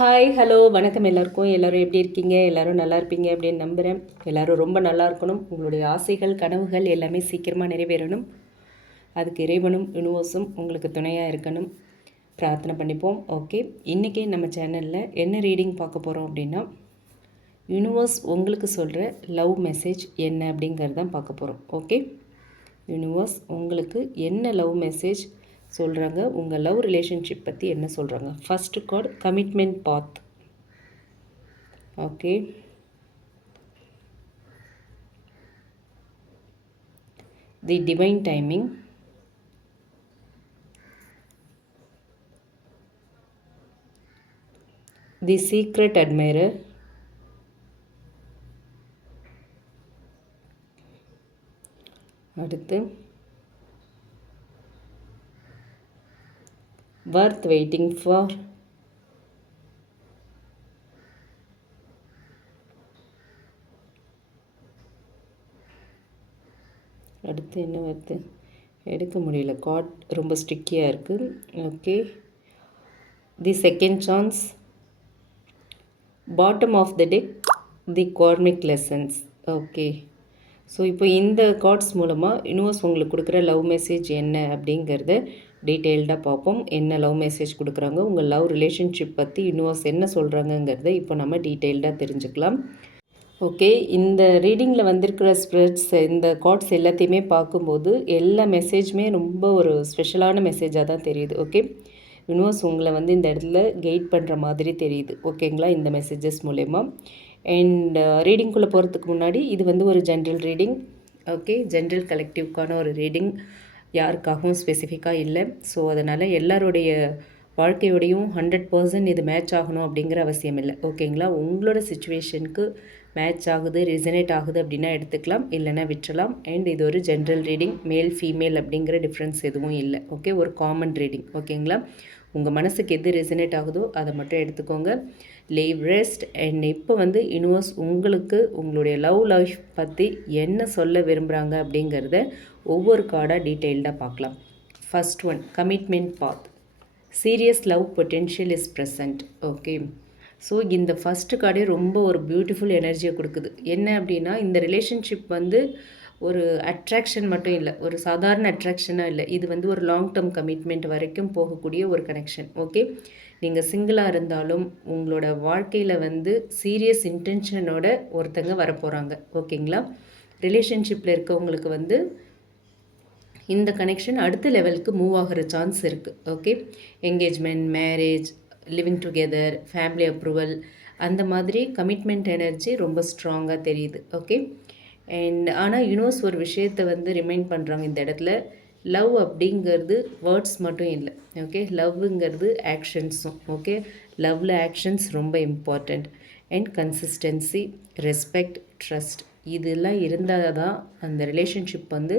Hi hello வணக்கம் எல்லாருக்கும். எல்லோரும் எப்படி இருக்கீங்க? எல்லோரும் நல்லா இருப்பீங்க அப்படின்னு நம்புகிறேன். எல்லோரும் ரொம்ப நல்லா இருக்கணும். உங்களுடைய ஆசைகள் கனவுகள் எல்லாமே சீக்கிரமாக நிறைவேறணும். அதுக்கு இறைவனும் யூனிவர்ஸும் உங்களுக்கு துணையாக இருக்கணும். பிரார்த்தனை பண்ணிப்போம். ஓகே, இன்றைக்கி நம்ம சேனலில் என்ன ரீடிங் பார்க்க போகிறோம் அப்படின்னா, யூனிவர்ஸ் உங்களுக்கு சொல்கிற லவ் மெசேஜ் என்ன அப்படிங்கிறது தான் பார்க்க போகிறோம். ஓகே, யூனிவர்ஸ் உங்களுக்கு என்ன லவ் மெசேஜ் சொல்கிறாங்க, உங்கள் லவ் ரிலேஷன்ஷிப் பற்றி என்ன சொல்கிறாங்க. First card commitment path. Okay, the divine timing, the secret admirer, அடுத்து worth waiting for, அடுத்து என்ன வருது எடுக்க முடியல, கார்ட் ரொம்ப ஸ்டிக்கியாக இருக்குது. Okay, the second chance, bottom of the deck, the karmic lessons. Okay, so இப்போ இந்த கார்ட்ஸ் மூலமாக யூனிவர்ஸ் உங்களுக்கு கொடுக்குற லவ் மெசேஜ் என்ன அப்படிங்கிறத டீட்டெயில்டாக பார்ப்போம். என்ன லவ் மெசேஜ் கொடுக்குறாங்க, உங்கள் லவ் ரிலேஷன்ஷிப் பற்றி யூனிவர்ஸ் என்ன சொல்கிறாங்கங்கிறத இப்போ நம்ம டீட்டெயில்டாக தெரிஞ்சுக்கலாம். ஓகே, இந்த ரீடிங்கில் வந்திருக்கிற ஸ்ப்ரெட்ஸ், இந்த கார்ட்ஸ் எல்லாத்தையுமே பார்க்கும்போது எல்லா மெசேஜுமே ரொம்ப ஒரு ஸ்பெஷலான மெசேஜாக தான் தெரியுது. ஓகே, யூனிவர்ஸ் உங்களை வந்து இந்த இடத்துல கைட் பண்ணுற மாதிரி தெரியுது. ஓகேங்களா, இந்த மெசேஜஸ் மூலயமா. அண்ட் ரீடிங்குள்ளே போகிறதுக்கு முன்னாடி இது வந்து ஒரு ஜென்ரல் ரீடிங். ஓகே, ஜென்ரல் கலெக்டிவ்க்கான ஒரு ரீடிங், யாருக்காகவும் ஸ்பெசிஃபிக்காக இல்லை. ஸோ அதனால் எல்லாருடைய வாழ்க்கையோடையும் 100% இது மேட்ச் ஆகணும் அப்படிங்கிற அவசியம் இல்லை. ஓகேங்களா, உங்களோட சுச்சுவேஷனுக்கு மேட்ச் ஆகுது, ரிசனேட் ஆகுது அப்படின்னா எடுத்துக்கலாம், இல்லைன்னா விட்டுறலாம். அண்ட் இது ஒரு ஜென்ரல் ரீடிங், மேல் ஃபீமேல் அப்படிங்கிற டிஃப்ரென்ஸ் எதுவும் இல்லை. ஓகே, ஒரு காமன் ரீடிங். ஓகேங்களா, உங்கள் மனசுக்கு எது ரெசனேட் ஆகுதோ அதை மட்டும் எடுத்துக்கோங்க. Leave rest. அண்ட் இப்போ வந்து யூனிவர்ஸ் உங்களுக்கு உங்களுடைய லவ் லைஃப் பற்றி என்ன சொல்ல விரும்புகிறாங்க அப்படிங்கிறத ஒவ்வொரு கார்டாக டீட்டெயில்டாக பார்க்கலாம். First one, commitment path. Serious love potential is present. Okay, so இந்த ஃபஸ்ட்டு கார்டே ரொம்ப ஒரு பியூட்டிஃபுல் எனர்ஜியை கொடுக்குது. என்ன அப்படின்னா, இந்த ரிலேஷன்ஷிப் வந்து ஒரு அட்ராக்ஷன் மட்டும் இல்லை, ஒரு சாதாரண அட்ராக்ஷனாக இல்லை. இது வந்து ஒரு லாங் டேர்ம் கமிட்மெண்ட் வரைக்கும் போகக்கூடிய ஒரு கனெக்ஷன். ஓகே, நீங்கள் சிங்கிளாக இருந்தாலும் உங்களோட வாழ்க்கையில் வந்து சீரியஸ் இன்டென்ஷனோட ஒருத்தங்க வரப்போகிறாங்க. ஓகேங்களா, ரிலேஷன்ஷிப்பில் இருக்கவங்களுக்கு வந்து இந்த கனெக்ஷன் அடுத்த லெவலுக்கு மூவ் ஆகிற சான்ஸ் இருக்குது. Okay, engagement, marriage, living together, family approval, அந்த மாதிரி கமிட்மெண்ட் எனர்ஜி ரொம்ப ஸ்ட்ராங்காக தெரியுது. ஓகே, அண்ட் ஆனால் யூனிவர்ஸ் ஒரு விஷயத்தை வந்து ரிமைண்ட் பண்ணுறாங்க இந்த இடத்துல. லவ் அப்படிங்கிறது வேர்ட்ஸ் மட்டும் இல்லை. ஓகே, லவ்ங்கிறது ஆக்ஷன்ஸும். ஓகே, லவ்வில் ஆக்ஷன்ஸ் ரொம்ப important. And consistency, respect, trust, இதெல்லாம் இருந்தால் தான் அந்த ரிலேஷன்ஷிப் வந்து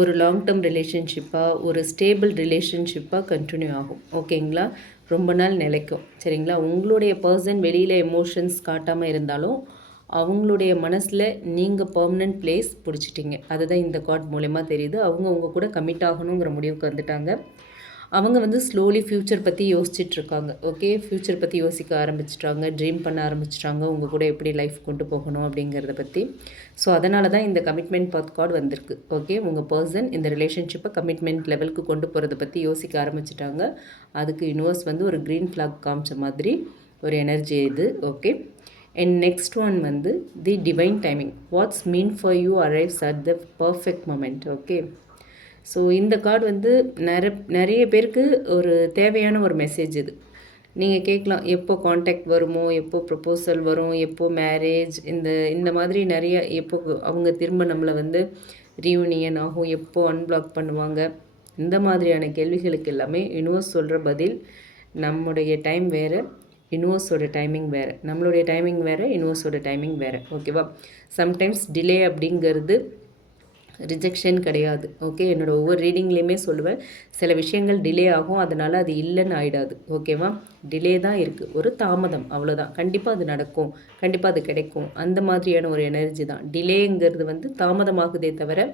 ஒரு லாங் டேர்ம் ரிலேஷன்ஷிப்பாக, ஒரு ஸ்டேபிள் ரிலேஷன்ஷிப்பாக கண்டினியூ ஆகும். ஓகேங்களா, ரொம்ப நாள் நிலைக்கும். சரிங்களா, உங்களுடைய பர்சன் வெளியில் எமோஷன்ஸ் காட்டாமல் இருந்தாலும் அவங்களுடைய மனசில் நீங்கள் பர்மனெண்ட் பிளேஸ் பிடிச்சிட்டிங்க. அதுதான் இந்த கார்ட் மூலயமா தெரியுது. அவங்க உங்கள் கூட கமிட் ஆகணுங்கிற முடிவுக்கு வந்துட்டாங்க. அவங்க வந்து ஸ்லோலி ஃப்யூச்சர் பற்றி யோசிச்சுட்ருக்காங்க. ஓகே, ஃப்யூச்சர் பற்றி யோசிக்க ஆரம்பிச்சிட்டாங்க, ட்ரீம் பண்ண ஆரம்பிச்சிட்டாங்க, உங்கள் கூட எப்படி லைஃப் கொண்டு போகணும் அப்படிங்கிறத பற்றி. ஸோ அதனால தான் இந்த கமிட்மெண்ட் பாத் கார்டு வந்திருக்கு. ஓகே, உங்கள் பர்சன் இந்த ரிலேஷன்ஷிப்பை கமிட்மெண்ட் லெவலுக்கு கொண்டு போகிறத பற்றி யோசிக்க ஆரம்பிச்சிட்டாங்க. அதுக்கு யூனிவர்ஸ் வந்து ஒரு க்ரீன் ஃப்ளாக் காமிச்ச மாதிரி ஒரு எனர்ஜி இது. ஓகே, அண்ட் நெக்ஸ்ட் ஒன் வந்து தி divine timing. Watts mean for you arrives at the perfect moment. Okay, so இந்த கார்டு வந்து நிறைய பேருக்கு ஒரு தேவையான ஒரு மெசேஜ் இது. நீங்கள் கேட்கலாம், எப்போ காண்டாக்ட் வருமோ, எப்போ ப்ரப்போசல் வரும், எப்போ மேரேஜ், இந்த மாதிரி நிறைய, எப்போ அவங்க திரும்ப நம்மளை வந்து ரீயூனியன் ஆகும், எப்போ அன்பிளாக் பண்ணுவாங்க, இந்த மாதிரியான கேள்விகளுக்கு எல்லாமே யூனிவர்ஸ் சொல்கிற பதில், நம்முடைய டைம் வேறு, யூனிவர்ஸோட டைமிங் வேறு. நம்மளுடைய டைமிங் வேறு, யூனிவர்ஸோட டைமிங் வேறு. ஓகேவா, சம்டைம்ஸ் டிலே அப்படிங்கிறது ரிஜெக்ஷன் கிடையாது. ஓகே, என்னோடய ஒவ்வொரு ரீடிங்லேயுமே சொல்லுவேன், சில விஷயங்கள் டிலே ஆகும், அதனால் அது இல்லைன்னு ஆகிடாது. ஓகேவா, டிலே தான் இருக்குது, ஒரு தாமதம், அவ்வளோதான். கண்டிப்பாக அது நடக்கும், கண்டிப்பாக அது கிடைக்கும், அந்த மாதிரியான ஒரு எனர்ஜி தான். டிலேங்கிறது வந்து தாமதமாகுதே தவிர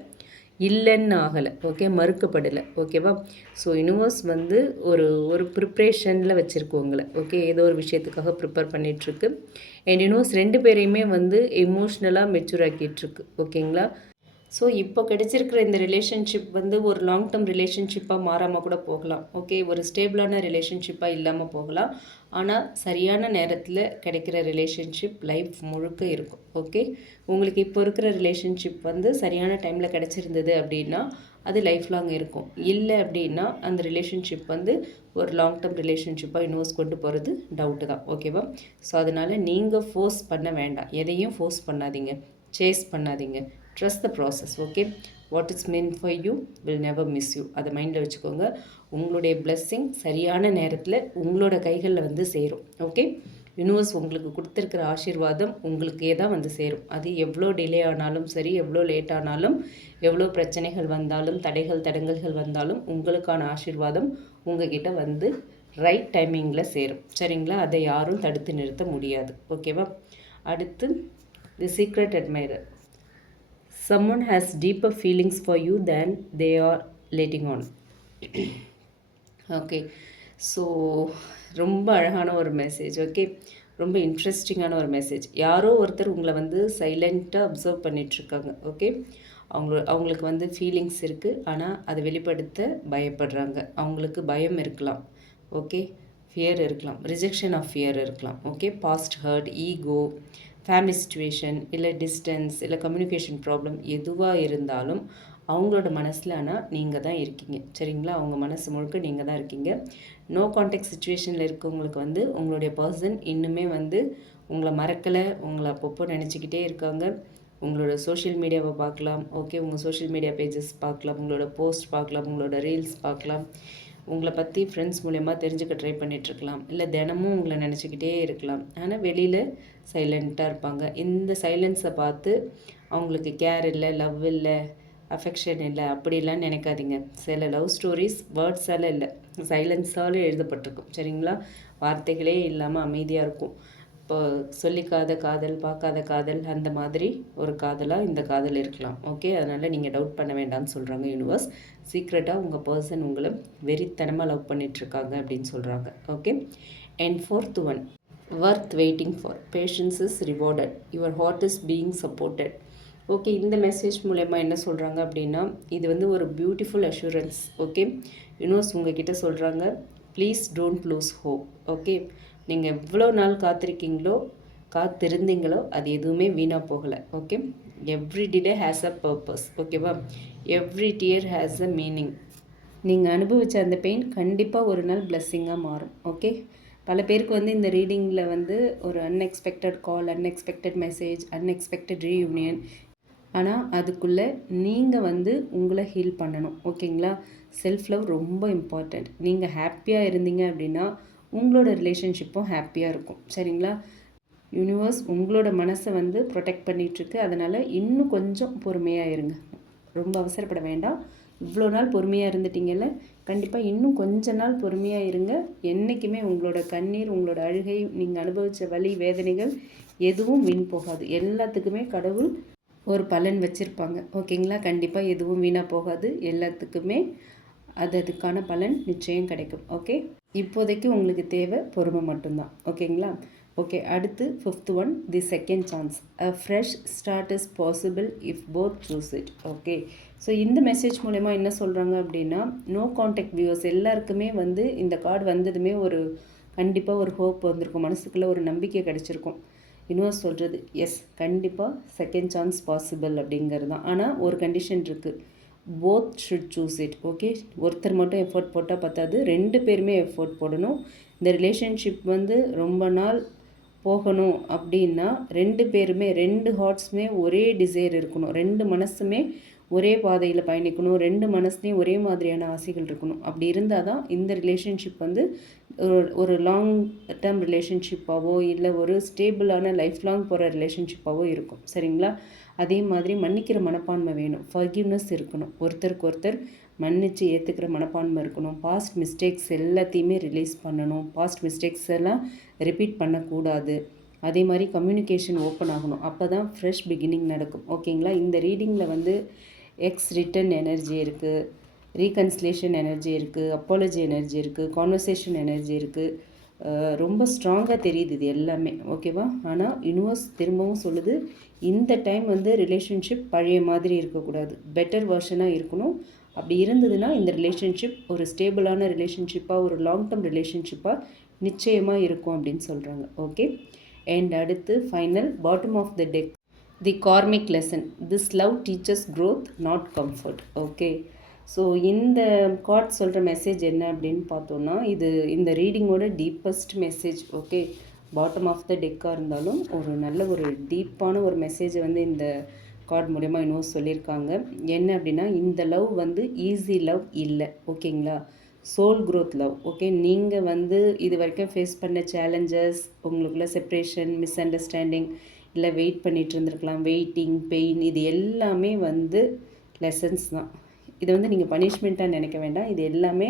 இல்லைன்னு ஆகலை, ஓகே, மறுக்கப்படலை, ஓகேவா? ஸோ யூனிவர்ஸ் வந்து ஒரு ஒரு ப்ரிப்ரேஷனில் வச்சுருக்கு உங்களை, ஓகே, ஏதோ ஒரு விஷயத்துக்காக ப்ரிப்பேர் பண்ணிகிட்ருக்கு. அண்ட் யூனிவர்ஸ் 2 பேரையுமே வந்து எமோஷ்னலாக மெச்சூர் ஆக்கிட்டுருக்கு, ஓகேங்களா? ஸோ இப்போ கிடைச்சிருக்கிற இந்த ரிலேஷன்ஷிப் வந்து ஒரு லாங் டேர்ம் ரிலேஷன்ஷிப்பாக மாறாமல் கூட போகலாம், ஓகே, ஒரு ஸ்டேபிளான ரிலேஷன்ஷிப்பாக இல்லாமல் போகலாம். ஆனால் சரியான நேரத்தில் கிடைக்கிற ரிலேஷன்ஷிப் லைஃப் முழுக்க இருக்கும், ஓகே. உங்களுக்கு இப்போ இருக்கிற ரிலேஷன்ஷிப் வந்து சரியான டைமில் கிடச்சிருந்தது அப்படின்னா அது லைஃப் லாங் இருக்கும். இல்லை அப்படின்னா அந்த ரிலேஷன்ஷிப் வந்து ஒரு லாங் டேர்ம் ரிலேஷன்ஷிப்பாக யூனிவர்ஸ் கொண்டு போகிறது டவுட்டு தான், ஓகேவா? ஸோ அதனால் நீங்கள் ஃபோர்ஸ் பண்ண வேண்டாம், எதையும் ஃபோர்ஸ் பண்ணாதீங்க, சேஸ் பண்ணாதீங்க. Trust the process, okay. What is mean for you will never miss you. அதை மைண்டில் வச்சுக்கோங்க. உங்களுடைய பிளெஸ்ஸிங் சரியான நேரத்தில் உங்களோட கைகளில் வந்து சேரும், ஓகே. யூனிவர்ஸ் உங்களுக்கு கொடுத்துருக்கிற ஆசீர்வாதம் உங்களுக்கே தான் வந்து சேரும். அது எவ்வளோ டிலே ஆனாலும் சரி, எவ்வளோ லேட் ஆனாலும், எவ்வளோ பிரச்சனைகள் வந்தாலும், தடங்கல்கள் வந்தாலும் உங்களுக்கான ஆசீர்வாதம் உங்ககிட்ட வந்து ரைட் டைமிங்கில் சேரும், சரிங்களா? அதை யாரும் தடுத்து நிறுத்த முடியாது, ஓகேவா? அடுத்து தி secret admirer. Someone has deeper feelings for you than they are letting on. Okay, so ரொம்ப அழகான ஒரு மெசேஜ், ஓகே, ரொம்ப இன்ட்ரெஸ்டிங்கான ஒரு மெசேஜ். யாரோ ஒருத்தர் உங்களை வந்து சைலண்ட்டாக அப்சர்வ் பண்ணிகிட்ருக்காங்க, ஓகே. அவங்களுக்கு வந்து ஃபீலிங்ஸ் இருக்குது, ஆனால் அதை வெளிப்படுத்த பயப்படுறாங்க. அவங்களுக்கு பயம் இருக்கலாம், ஓகே, ஃபியர் இருக்கலாம், ரிஜெக்ஷன் ஆஃப் ஃபியர் இருக்கலாம், okay, past hurt, ego, family situation, இல்லை டிஸ்டன்ஸ், இல்லை கம்யூனிகேஷன் ப்ராப்ளம் எதுவாக இருந்தாலும் அவங்களோட மனசில் ஆனால் நீங்கள் தான் இருக்கீங்க, சரிங்களா? அவங்க மனசு முழுக்க நீங்கள் தான் இருக்கீங்க. நோ கான்டாக்ட் சுச்சுவேஷனில் இருக்கவங்களுக்கு வந்து உங்களுடைய பர்சன் இன்னுமே வந்து உங்களை மறக்கலை, உங்களை அப்பப்போ நினச்சிக்கிட்டே இருக்காங்க. உங்களோட சோஷியல் மீடியாவை பார்க்கலாம், ஓகே, உங்கள் சோஷியல் மீடியா பேஜஸ் பார்க்கலாம், உங்களோட போஸ்ட் பார்க்கலாம், உங்களோட ரீல்ஸ் பார்க்கலாம், உங்களை பற்றி ஃப்ரெண்ட்ஸ் மூலயமா தெரிஞ்சுக்க ட்ரை பண்ணிகிட்ருக்கலாம், இல்லை தினமும் உங்களை நினச்சிக்கிட்டே இருக்கலாம். ஆனால் வெளியில் சைலண்ட்டாக இருப்பாங்க. இந்த சைலன்ஸை பார்த்து அவங்களுக்கு கேர் இல்லை, லவ் இல்லை, அஃபெக்ஷன் இல்லை அப்படிலாம் நினைக்காதீங்க. சில லவ் ஸ்டோரிஸ் வேர்ட்ஸால் இல்லை, சைலன்ஸால் எழுதப்பட்டிருக்கும், சரிங்களா? வார்த்தைகளே இல்லாமல் அமைதியாக இருக்கும். இப்போ சொல்லிக்காத காதல், பார்க்காத காதல், அந்த மாதிரி ஒரு காதலாக இந்த காதல் இருக்கலாம், ஓகே. அதனால் நீங்கள் டவுட் பண்ண வேண்டாம்னு சொல்கிறாங்க யூனிவர்ஸ். சீக்ரெட்டாக உங்கள் பர்சன் உங்களை வெறித்தனமாக லவ் பண்ணிகிட்ருக்காங்க அப்படின்னு சொல்கிறாங்க, okay. And 4th one, worth waiting for. Patience is rewarded. Your heart is being supported. Okay, இந்த மெசேஜ் மூலயமா என்ன சொல்கிறாங்க அப்படின்னா, இது வந்து ஒரு பியூட்டிஃபுல் அஷூரன்ஸ், ஓகே. யூனிவர்ஸ் உங்ககிட்ட சொல்கிறாங்க, please don't lose hope, okay. நீங்கள் எவ்வளோ நாள் காத்திருந்தீங்களோ அது எதுவுமே வீணாக போகலை, okay. Every delay has a purpose, ஓகேவா? Every tear has a meaning. நீங்கள் அனுபவித்த அந்த பெயின் கண்டிப்பாக ஒரு நாள் பிளெஸ்ஸிங்காக மாறும், ஓகே. பல பேருக்கு வந்து இந்த ரீடிங்கில் வந்து ஒரு அன்எக்ஸ்பெக்டட் கால், அன்எக்ஸ்பெக்டட் மெசேஜ், அன்எக்ஸ்பெக்டட் ரீயூனியன். ஆனால் அதுக்குள்ளே நீங்கள் வந்து உங்களை ஹீல் பண்ணணும், ஓகேங்களா? செல்ஃப் லவ் ரொம்ப இம்பார்ட்டண்ட். நீங்கள் ஹாப்பியாக இருந்தீங்க அப்படின்னா உங்களோட ரிலேஷன்ஷிப்பும் ஹாப்பியாக இருக்கும், சரிங்களா? யூனிவர்ஸ் உங்களோட மனசை வந்து ப்ரொடெக்ட் பண்ணிகிட்ருக்கு. அதனால் இன்னும் கொஞ்சம் பொறுமையாக இருங்க, ரொம்ப அவசரப்பட வேண்டாம். இவ்வளோ நாள் பொறுமையாக இருந்துட்டீங்கல்ல, கண்டிப்பாக இன்னும் கொஞ்ச நாள் பொறுமையாக இருங்க. என்றைக்குமே உங்களோட கண்ணீர், உங்களோட அழுகை, நீங்கள் அனுபவித்த வலி, வேதனைகள் எதுவும் வீண் போகாது. எல்லாத்துக்குமே கடவுள் ஒரு பலன் வச்சுருப்பாங்க, ஓகேங்களா? கண்டிப்பாக எதுவும் வீணாக போகாது. எல்லாத்துக்குமே அதுக்கான பலன் நிச்சயம் கிடைக்கும், ஓகே. இப்போதைக்கு உங்களுக்கு தேவை பொறுமை மட்டும்தான், ஓகேங்களா? ஓகே, அடுத்து 5th one, the second chance. A fresh start is possible if both choose it, okay. So இந்த மெசேஜ் மூலமா என்ன சொல்கிறாங்க அப்படின்னா, நோ கான்டாக்ட் வியூவர்ஸ் எல்லாருக்குமே வந்து இந்த கார்டு வந்ததுமே ஒரு கண்டிப்பாக ஒரு ஹோப் வந்திருக்கும், மனசுக்குள்ளே ஒரு நம்பிக்கை கிடச்சிருக்கும். யூனிவர்ஸ் சொல்கிறது எஸ், கண்டிப்பாக செகண்ட் சான்ஸ் பாசிபிள் அப்படிங்கிறது தான். ஆனால் ஒரு கண்டிஷன் இருக்குது, both should choose it, okay. ஒருத்தர் மட்டும் எஃபோர்ட் போட்டால் பத்தாது, 2 பேருமே எஃபோர்ட் போடணும். இந்த ரிலேஷன்ஷிப் வந்து ரொம்ப நாள் போகணும் அப்படின்னா 2 பேருமே, 2 ஹார்ட்ஸுமே ஒரே டிசைர் இருக்கணும், 2 மனசுமே ஒரே பாதையில் பயணிக்கணும், 2 மனசுலேயும் ஒரே மாதிரியான ஆசைகள் இருக்கணும். அப்படி இருந்தால் தான் இந்த ரிலேஷன்ஷிப் வந்து ஒரு லாங் டேர்ம் ரிலேஷன்ஷிப்பாகவோ இல்லை ஒரு ஸ்டேபிளான லைஃப் லாங் போகிற ரிலேஷன்ஷிப்பாகவோ இருக்கும், சரிங்களா? அதே மாதிரி மன்னிக்கிற மனப்பான்மை வேணும், ஃபர்கிவ்னஸ் இருக்கணும், ஒருத்தருக்கு ஒருத்தர் மன்னித்து ஏற்றுக்கிற மனப்பான்மை இருக்கணும். பாஸ்ட் மிஸ்டேக்ஸ் எல்லாத்தையுமே ரிலீஸ் பண்ணணும், பாஸ்ட் மிஸ்டேக்ஸ் எல்லாம் ரிப்பீட் பண்ணக்கூடாது. அதே மாதிரி கம்யூனிகேஷன் ஓப்பன் ஆகணும், அப்போ தான் ஃப்ரெஷ் பிகினிங் நடக்கும், ஓகேங்களா? இந்த ரீடிங்கில் வந்து எக்ஸ் ரிட்டன் எனர்ஜி இருக்குது, ரீகன்சிலேஷன் எனர்ஜி இருக்குது, அப்பாலஜி எனர்ஜி இருக்குது, கான்வர்சேஷன் எனர்ஜி இருக்குது. ரொம்ப ஸ்ட்ராங்காக தெரியுது இது எல்லாமே, ஓகேவா? ஆனால் யூனிவர்ஸ் திரும்பவும் சொல்லுது, இந்த டைம் வந்து ரிலேஷன்ஷிப் பழைய மாதிரி இருக்கக்கூடாது, பெட்டர் வெர்ஷனாக இருக்கணும். அப்படி இருந்ததுன்னா இந்த ரிலேஷன்ஷிப் ஒரு ஸ்டேபிளான ரிலேஷன்ஷிப்பாக, ஒரு லாங் டேர்ம் ரிலேஷன்ஷிப்பாக நிச்சயமாக இருக்கும் அப்படின்னு சொல்கிறாங்க. ஓகே, அண்ட் அடுத்து final bottom of the deck, the karmic lesson, this love teachers growth not comfort. Okay, so இந்த கார்ட் சொல்கிற மெசேஜ் என்ன அப்படின்னு பார்த்தோன்னா, இது இந்த ரீடிங்கோட deepest message. Okay, bottom of the டெக்காக இருந்தாலும் ஒரு நல்ல ஒரு டீப்பான ஒரு மெசேஜை வந்து இந்த கார்டு மூலயமா இன்னும் சொல்லியிருக்காங்க. என்ன அப்படின்னா, இந்த லவ் வந்து ஈஸி லவ் இல்லை, ஓகேங்களா? Soul growth love. ஓகே, நீங்கள் வந்து இது வரைக்கும் ஃபேஸ் பண்ண சேலஞ்சஸ், உங்களுக்குள்ள செப்ரேஷன், மிஸ் அண்டர்ஸ்டாண்டிங், இல்லை வெயிட் பண்ணிகிட்டு இருந்திருக்கலாம், வெயிட்டிங், பெயின், இது எல்லாமே வந்து லெசன்ஸ் தான். இது வந்து நீங்கள் பனிஷ்மெண்ட்டாக நினைக்க வேண்டாம், இது எல்லாமே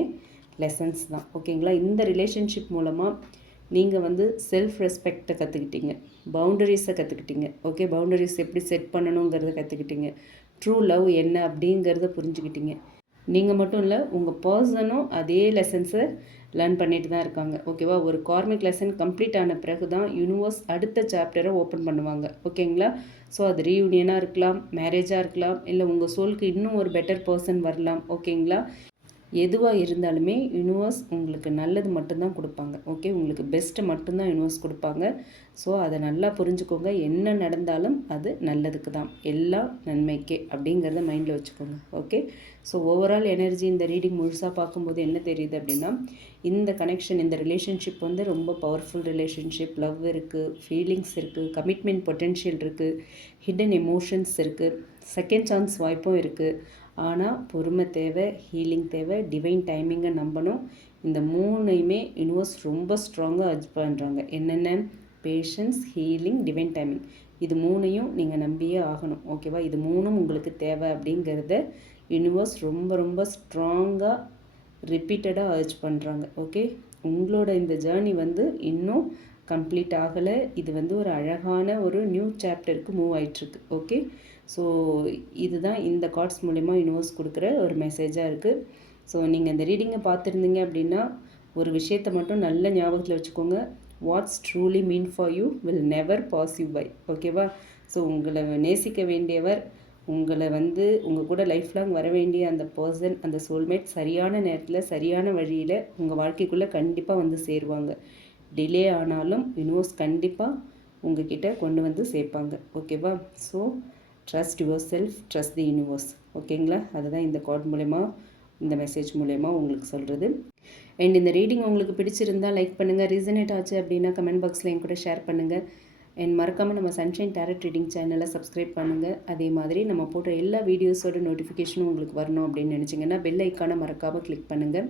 லெசன்ஸ் தான், ஓகேங்களா? இந்த ரிலேஷன்ஷிப் மூலமாக நீங்கள் வந்து செல்ஃப் ரெஸ்பெக்டை கற்றுக்கிட்டீங்க, பவுண்டரிஸை கற்றுக்கிட்டீங்க. ஓகே, பவுண்டரிஸ் எப்படி செட் பண்ணணுங்கிறத கற்றுக்கிட்டீங்க, ட்ரூ லவ் என்ன அப்படிங்கிறத புரிஞ்சுக்கிட்டீங்க. நீங்கள் மட்டும் இல்லை, உங்கள் பர்சனும் அதே லெசன்ஸை லேர்ன் பண்ணிட்டு தான் இருக்காங்க, ஓகேவா? ஒரு கார்மிக் லெசன் கம்ப்ளீட் ஆன பிறகு தான் யூனிவர்ஸ் அடுத்த சாப்டரை ஓப்பன் பண்ணுவாங்க, ஓகேங்களா? ஸோ அது ரீயூனியனாக இருக்கலாம், மேரேஜாக இருக்கலாம், இல்லை உங்கள் சோலுக்கு இன்னும் ஒரு பெட்டர் பர்சன் வரலாம், ஓகேங்களா? எதுவாக இருந்தாலுமே யூனிவர்ஸ் உங்களுக்கு நல்லது மட்டும்தான் கொடுப்பாங்க, ஓகே? உங்களுக்கு பெஸ்ட்டு மட்டும்தான் யூனிவர்ஸ் கொடுப்பாங்க. ஸோ அதை நல்லா புரிஞ்சுக்கோங்க, என்ன நடந்தாலும் அது நல்லதுக்கு தான், எல்லாம் நன்மைக்கே அப்படிங்கிறத மைண்டில் வச்சுக்கோங்க, ஓகே? ஸோ ஓவரால் எனர்ஜி இந்த ரீடிங் முழுசாக பார்க்கும்போது என்ன தெரியுது அப்படின்னா, இந்த கனெக்ஷன், இந்த ரிலேஷன்ஷிப் வந்து ரொம்ப பவர்ஃபுல் ரிலேஷன்ஷிப். லவ் இருக்குது, ஃபீலிங்ஸ் இருக்குது, கமிட்மெண்ட் பொட்டென்ஷியல் இருக்குது, ஹிடன் எமோஷன்ஸ் இருக்குது, செகண்ட் சான்ஸ் வாய்ப்பும் இருக்குது. ஆனால் பொறுமை தேவை, ஹீலிங் தேவை, டிவைன் டைமிங்கை நம்பணும். இந்த மூணையுமே யூனிவர்ஸ் ரொம்ப ஸ்ட்ராங்காக அர்ஜ் பண்ணுறாங்க. என்னென்ன? Patience, healing, divine timing. இது மூணையும் நீங்கள் நம்பியே ஆகணும், ஓகேவா? இது மூணும் உங்களுக்கு தேவை அப்படிங்கிறத யூனிவர்ஸ் ரொம்ப ரொம்ப ஸ்ட்ராங்காக ரிப்பீட்டடாக அர்ஜ் பண்ணுறாங்க, ஓகே? உங்களோட இந்த ஜேர்னி வந்து இன்னும் கம்ப்ளீட் ஆகலை. இது வந்து ஒரு அழகான ஒரு நியூ சாப்டருக்கு மூவ் ஆகிட்டுருக்கு, ஓகே? ஸோ இதுதான் இந்த கார்ட்ஸ் மூலிமா யூனிவர்ஸ் கொடுக்குற ஒரு மெசேஜாக இருக்குது. ஸோ நீங்கள் இந்த ரீடிங்கை பார்த்துருந்தீங்க அப்படின்னா ஒரு விஷயத்தை மட்டும் நல்ல ஞாபகத்தில் வச்சுக்கோங்க, what's truly mean for you will never pass you by, ஓகேவா? ஸோ உங்களை நேசிக்க வேண்டியவர், உங்களை வந்து உங்கள் கூட லைஃப் லாங் வர வேண்டிய அந்த பர்சன், அந்த சோல்மேட் சரியான நேரத்தில் சரியான வழியில் உங்கள் வாழ்க்கைக்குள்ளே கண்டிப்பாக வந்து சேருவாங்க. டிலே ஆனாலும் யூனிவர்ஸ் கண்டிப்பாக உங்ககிட்ட கொண்டு வந்து சேர்ப்பாங்க, ஓகேவா? So trust your self, trust the universe, ஓகேங்களா? அதுதான் இந்த கார்ட் மூலயமா, இந்த மெசேஜ் மூலயமா உங்களுக்கு சொல்கிறது. அண்ட் இந்த ரீடிங் உங்களுக்கு பிடிச்சிருந்தால் லைக் பண்ணுங்கள், ரீசனேட் ஆச்சு அப்படின்னா கமெண்ட் பாக்ஸில் என் கூட ஷேர் பண்ணுங்கள். அண்ட் மறக்காமல் நம்ம சன்ஷைன் டேரட் ரீடிங் சேனலை சப்ஸ்கிரைப் பண்ணுங்கள். அதே மாதிரி நம்ம போடுற எல்லா வீடியோஸோட நோட்டிஃபிகேஷனும் உங்களுக்கு வரணும் அப்படின்னு நினச்சிங்கன்னா பெல் ஐக்கானை மறக்காமல் கிளிக் பண்ணுங்கள்,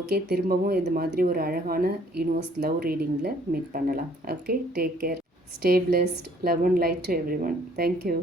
ஓகே? திரும்பவும் இது மாதிரி ஒரு அழகான யூனிவர்ஸ் லவ் ரீடிங்கில் மீட் பண்ணலாம், okay? Take care, stay blessed, love and light to every one. Thank you.